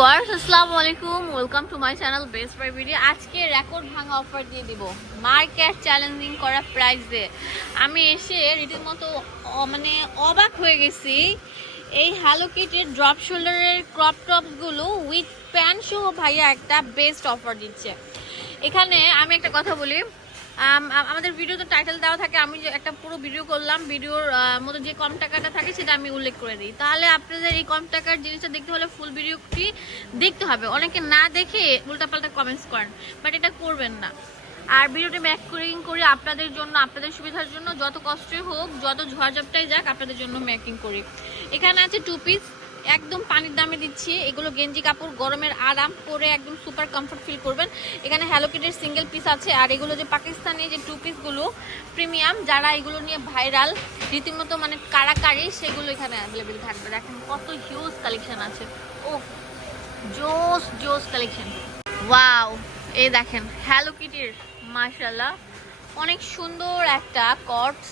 Viewers আসসালামু আলাইকুম welcome to my channel best buy video আজকে রেকর্ড ভাঙা অফার দিয়ে দিব। মার্কেট চ্যালেঞ্জিং করা প্রাইসে আমি এসে রীতিমতো মানে অবাক হয়ে গেছি। এই হ্যালো কিটের ড্রপ শোল্ডারের ক্রপ টপসগুলো উইথ প্যান্ট সহ ভাইয়া একটা বেস্ট অফার দিচ্ছে। এখানে আমি একটা কথা বলি। আমাদের ভিডিও তো টাইটেল দেওয়া থাকে, আমি যে একটা পুরো ভিডিও করলাম ভিডিওর মধ্যে যে কম টাকাটা থাকে সেটা আমি উল্লেখ করে দিই। তাহলে আপনাদের এই কম টাকার জিনিসটা দেখতে হলে ফুল ভিডিওটি দেখতে হবে। অনেকে না দেখে উল্টাপাল্টা কমেন্টস করেন বাট এটা করবেন না। আর ভিডিওটি মেকিং করি আপনাদের জন্য, আপনাদের সুবিধার জন্য, যত কষ্টই হোক, যত ঝড়ঝাপটাই যাক, আপনাদের জন্য ম্যাকিং করি। এখানে আছে টু পিস একদম পানির দামে দিচ্ছি। এগুলো গেঞ্জি কাপড় গরমের আরাম পরে একদম সুপার কমফর্ট ফিল করবেন। এখানে হ্যালো কিটের সিঙ্গেল পিস আছে আর এগুলো যে পাকিস্তানি যে টু পিসগুলো প্রিমিয়াম যারা এগুলো নিয়ে ভাইরাল রীতিমতো মানে কারাকারি সেগুলো এখানে অ্যাভেলেবেল থাকবে। দেখেন কত হিউজ কালেকশন আছে। ও জোস জোস কালেকশন ওয়াও এই দেখেন হ্যালো কিটির মার্শাল্লাহ অনেক সুন্দর একটা কটস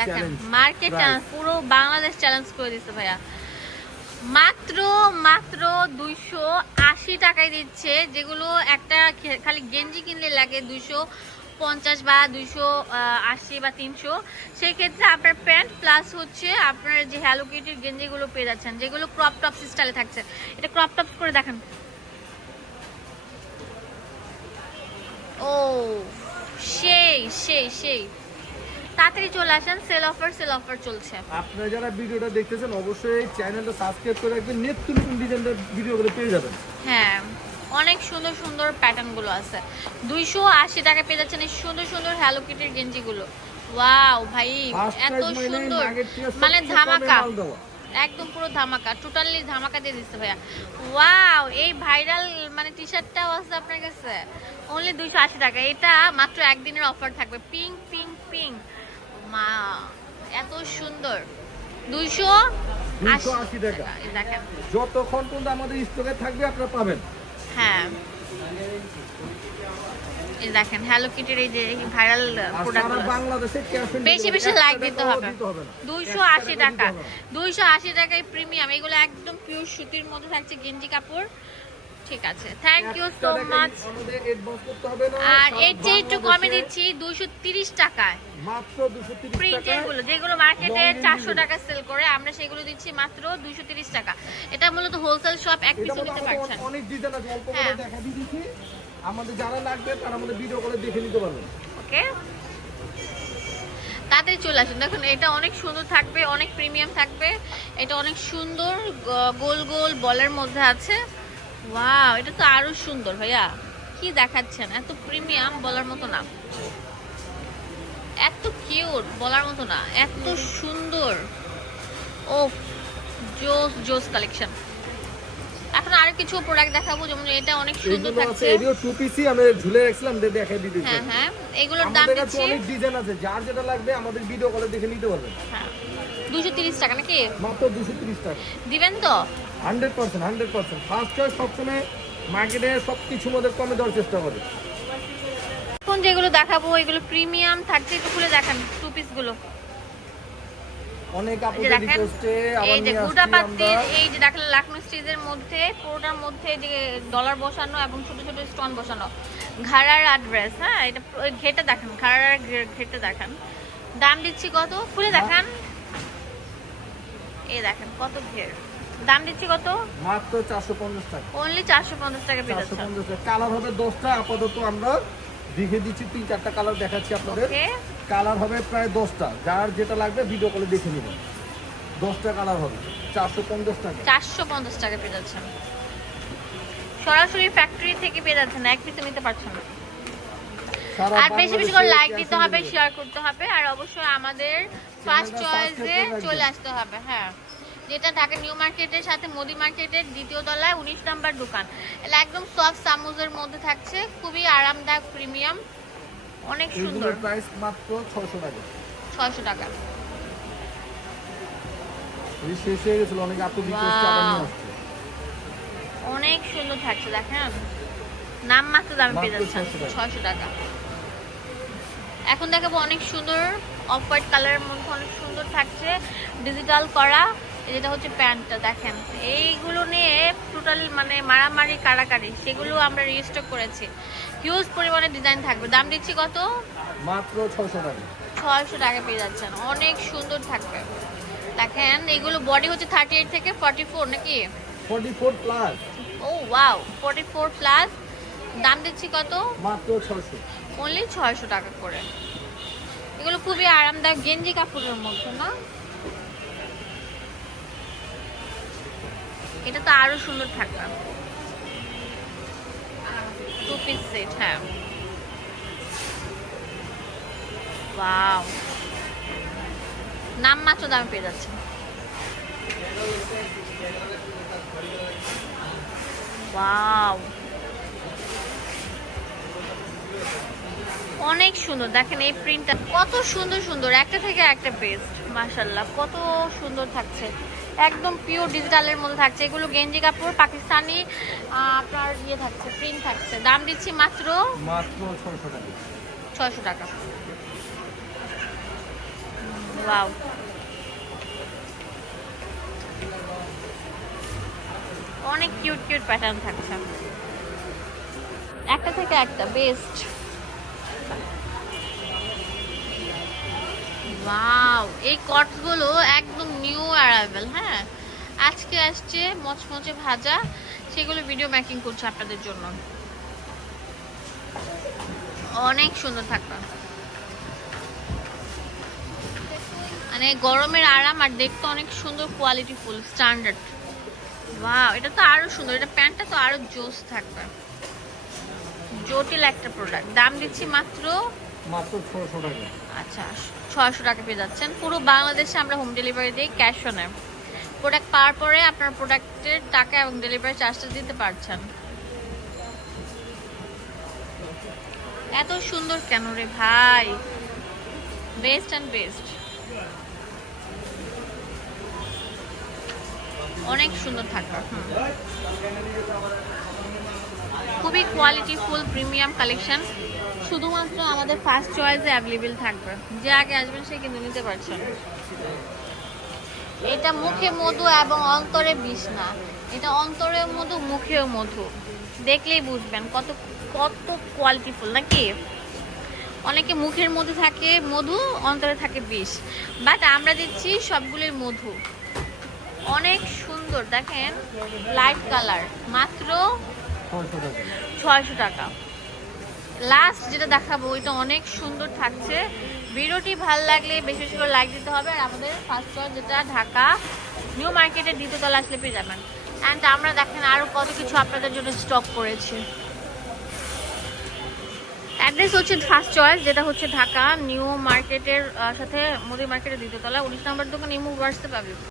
দেখেন মার্কেট পুরো বাংলাদেশ চ্যালেঞ্জ করে দিচ্ছে ভাইয়া। মাত্র মাত্র দুইশো আশি টাকায় দিচ্ছে। যেগুলো একটা খালি গেঞ্জি কিনলে লাগে দুইশো পঞ্চাশ বা দুইশো আশি বা তিনশো। সেই ক্ষেত্রে আপনার প্যান্ট প্লাস হচ্ছে আপনার যে হ্যালো কিটির গেঞ্জিগুলো পেয়ে যাচ্ছেন, যেগুলো ক্রপ টপ স্টাইলে থাকছে। এটা ক্রপ টপ করে দেখেন। ও, সেই সেই সেই। তাড়াতাড়ি চলে আসেন সেল অফার সেল অফার চলছে। আপনারা যারা ভিডিওটা দেখতেছেন অবশ্যই চ্যানেলটা সাবস্ক্রাইব করে রাখবেন। নিত্য নতুন ডিজাইনের ভিডিওগুলো পেয়ে যাবেন। হ্যাঁ অনেক সুন্দর সুন্দর প্যাটার্নগুলো আছে। দুইশো আশি টাকা পেয়ে যাচ্ছেন এই সুন্দর সুন্দর হ্যালো কিটির গেঞ্জি গুলো ওয়াও ভাই এত সুন্দর। মানে ধামাকা। একদম পুরো ধামাকা টোটালি ধামাকা দিয়ে দিচ্ছে ভাইয়া। ওয়াও এই ভাইরাল মানে টি শার্টটাও আছে আপনার কাছে। অনলি দুইশো আশি টাকা। এটা মাত্র একদিনের অফার থাকবে। পিঙ্ক পিঙ্ক পিঙ্ক মা এত সুন্দর। দুইশো 280 টাকা। দেখেন। যতক্ষণ পর্যন্ত আমাদের স্টকে থাকবে আপনারা পাবেন। হ্যাঁ। এই দেখেন হ্যালো কিটির এই যে ভাইরাল বেশি বেশি লাইক দিতে হবে। দুইশো আশি টাকা। দুইশো আশি টাকায় প্রিমিয়াম এগুলো একদম পিওর সুতির মধ্যে থাকছে গেঞ্জি কাপড়। ঠিক আছে। থ্যাংক ইউ সো মাচ আর সারা এর চেয়ে একটু কমে দিচ্ছি দুইশো তিরিশ টাকায়। মাত্র প্রিন্টেরগুলো যেগুলো মার্কেটে চারশো টাকা সেল করে আমরা সেগুলো দিচ্ছি মাত্র দুইশো তিরিশ টাকা। এটা মূলত হোলসেল শপ এক এটা নিতে পারছেন অনেক ডিজাইন আছে অল্প হ্যাঁ। করে দেখা দিয়েছি আমাদের যারা লাগবে তারা আমাদের ভিডিও করে দেখে নিতে পারবেন ওকে তাড়াতাড়ি চলে আসুন। দেখুন এটা অনেক সুন্দর থাকবে অনেক প্রিমিয়াম থাকবে। এটা অনেক সুন্দর গোল গোল বলের মধ্যে আছে। ওয়াও এটা তো আরও সুন্দর ভাইয়া। কি দেখাচ্ছেন? এত প্রিমিয়াম বলার মতো না। এত কিউট বলার মতো না। এত সুন্দর। ও জোস জোস কালেকশন এখন আরও কিছু প্রোডাক্ট দেখাবো যেমন এটা অনেক সুন্দর থাকছে। এগুলো টু পিসি আমরা ঝুলে রাখছিলাম দিয়ে দেখাই দিতেছি হ্যাঁ হ্যাঁ এগুলোর দাম দিচ্ছি। অনেক ডিজাইন আছে যার যেটা লাগবে আমাদের ভিডিও কলে দেখে নিতে পারবেন। হ্যাঁ দুশো তিরিশ টাকা নাকি? মাত্র দুশো তিরিশ টাকা। দিবেন তো? Hundred percent hundred percent. First choice সবসময় মার্কেটে সব কিছুর মধ্যে কমে দেওয়ার চেষ্টা করে। এখন যেগুলো দেখাবো এগুলো প্রিমিয়াম থাকছে একটু খুলে দেখান টু পিসগুলো। অনেক রিকোয়েস্টে এই যে গুটা পাত্তির এই যে দেখেন স্টিজের মধ্যে পুরোটার মধ্যে যে ডলার বসানো এবং ছোট ছোট স্টোন বসানো। ঘাড়ার অ্যাড্রেস হ্যাঁ এটা ঘেটে দেখান ঘাড়ার ঘেটে দেখান। দাম দিচ্ছি কত? খুলে দেখান। এই দেখেন কত ঘের। দাম দিচ্ছি কত? মাত্র চারশো পঞ্চাশ টাকা। অনলি চারশো পঞ্চাশ টাকা পেয়ে যাচ্ছে। পঞ্চাশ টাকা। কালার হবে দশটা আপাতত আমরা দেখে দিচ্ছি তিন চারটা কালার দেখাচ্ছি আপনাদের। কালার হবে প্রায় দশটা। যার যেটা লাগবে ভিডিও কলে দেখে নেবেন। দশটা কালার হবে। চারশো পঞ্চাশ টাকা। চারশো পঞ্চাশ টাকা পেয়ে যাচ্ছেন সরাসরি ফ্যাক্টরি থেকে পেয়ে যাচ্ছেন। এক পিসে নিতে পারছেন না। আর বেশি বেশি করে লাইক দিতে হবে শেয়ার করতে হবে। আর অবশ্যই আমাদের ফার্স্ট চয়েসে চলে আসতে হবে হ্যাঁ। যেটা ঢাকা নিউ মার্কেটের সাথে মোদি মার্কেটের দ্বিতীয় তলায় উনিশ নাম্বার দোকান। এটা একদম সফট সামুজের মধ্যে থাকছে খুবই আরামদায়ক প্রিমিয়াম অনেক সুন্দর। প্রাইস মাত্র ছশো টাকা। ছয়শো টাকা। এই শেষ হয়ে গেছিল অনেক আপু রিকোয়েস্ট আবার নিয়ে আসছে। অনেক সুন্দর থাকছে দেখেন? নাম মাত্র দামে পেয়ে যাচ্ছেন 600 টাকা। এখন দেখাবো অনেক সুন্দর অফ হোয়াইট কালারের মধ্যে অনেক সুন্দর থাকছে ডিজিটাল করা। যেটা হচ্ছে প্যান্টটা দেখেন। এইগুলো নিয়ে টোটাল মানে মারামারি কারাকারি সেগুলো আমরা রিস্টক করেছি। হিউজ পরিমাণে ডিজাইন থাকবে। দাম দিচ্ছি কত? মাত্র ছশো টাকা। ছয়শো টাকা পেয়ে যাচ্ছেন। অনেক সুন্দর থাকবে। দেখেন এগুলো বডি হচ্ছে থার্টি এইট থেকে ফর্টি ফোর নাকি? Forty four plus oh wow forty four plus দাম দিচ্ছি কত? মাত্র ছশো অনলি ছয়শো টাকা করে। এগুলো খুবই আরামদায়ক। গেঞ্জি কাপড়ের মধ্যে না? এটা তো আরও সুন্দর থাকবে। টু পিস সেট হ্যাঁ। নাম মাত্র দামে পেয়ে যাচ্ছে। ওয়াও অনেক সুন্দর। দেখেন এই প্রিন্টটা কত সুন্দর সুন্দর। একটা থেকে একটা বেস্ট মাশাল্লাহ কত সুন্দর থাকছে। একদম পিওর ডিজিটালের মধ্যে থাকছে। এগুলো গেঞ্জি কাপড় পাকিস্তানি আপনার ইয়ে থাকছে প্রিন্ট থাকছে। দাম দিচ্ছি মাত্র মাত্র ছশো টাকা। ছয়শো টাকা। ওয়াও অনেক কিউট কিউট প্যাটার্ন থাকছে। একটা থেকে একটা বেস্ট ওয়াও এই কটসগুলো একদম নিউ অ্যারাইভেল হ্যাঁ? আজকে আসছে মচমচে ভাজা, সেগুলো ভিডিও মেকিং করছে আপনাদের জন্য। অনেক সুন্দর থাকবে। মানে গরমের আরাম আর দেখতে অনেক সুন্দর কোয়ালিটি ফুল স্ট্যান্ডার্ড ওয়াও এটা তো আরও সুন্দর, এটা প্যান্টটা তো আরও জোস থাকবে। জটিল একটা প্রোডাক্ট দাম দিচ্ছি মাত্র আচ্ছা ছয়শো টাকা পেয়ে যাচ্ছেন। পুরো বাংলাদেশে আমরা হোম ডেলিভারি ক্যাশ প্রোডাক্ট পরে আপনার প্রোডাক্টের টাকা এবং ডেলিভারি চার্জটা দিতে পারছেন। এত সুন্দর কেন রে ভাই? বেস্ট অ্যান্ড বেস্ট অনেক সুন্দর থাকবে। খুবই কোয়ালিটি ফুল প্রিমিয়াম কালেকশন শুধুমাত্র আমাদের ফার্স্ট চয়েসে অ্যাভেলেবেল থাকবে। যে আগে আসবেন সে কিন্তু নিতে পারছেন এটা মুখে মধু এবং অন্তরে বিষ না এটা অন্তরে মধু মুখেও মধু। দেখলেই বুঝবেন কত কত কোয়ালিটি ফুল নাকি? অনেকে মুখের মধ্যে থাকে মধু অন্তরে থাকে বিষ। বাট আমরা দিচ্ছি সবগুলির মধু। অনেক সুন্দর দেখেন লাইট কালার মাত্র ছয়শো টাকা। লাস্ট যেটা দেখাবো, ওইটা অনেক সুন্দর থাকছে। ভিডিওটি ভালো লাগলে বেশি বেশি করে লাইক দিতে হবে। আর আমাদের ফার্স্ট চয়েস যেটা, ঢাকা নিউ মার্কেটের দ্বিতীয়তলা আসলে পেয়ে যাবেন। অ্যান্ড আমরা দেখেন আরও কত কিছু আপনাদের জন্য স্টক করেছি। অ্যাড্রেস হচ্ছে ফার্স্ট চয়েস যেটা হচ্ছে ঢাকা নিউ মার্কেটের সাথে মুদি মার্কেটের দ্বিতীয়তলা উনিশ নম্বর দোকান ইমু আসতে পাবে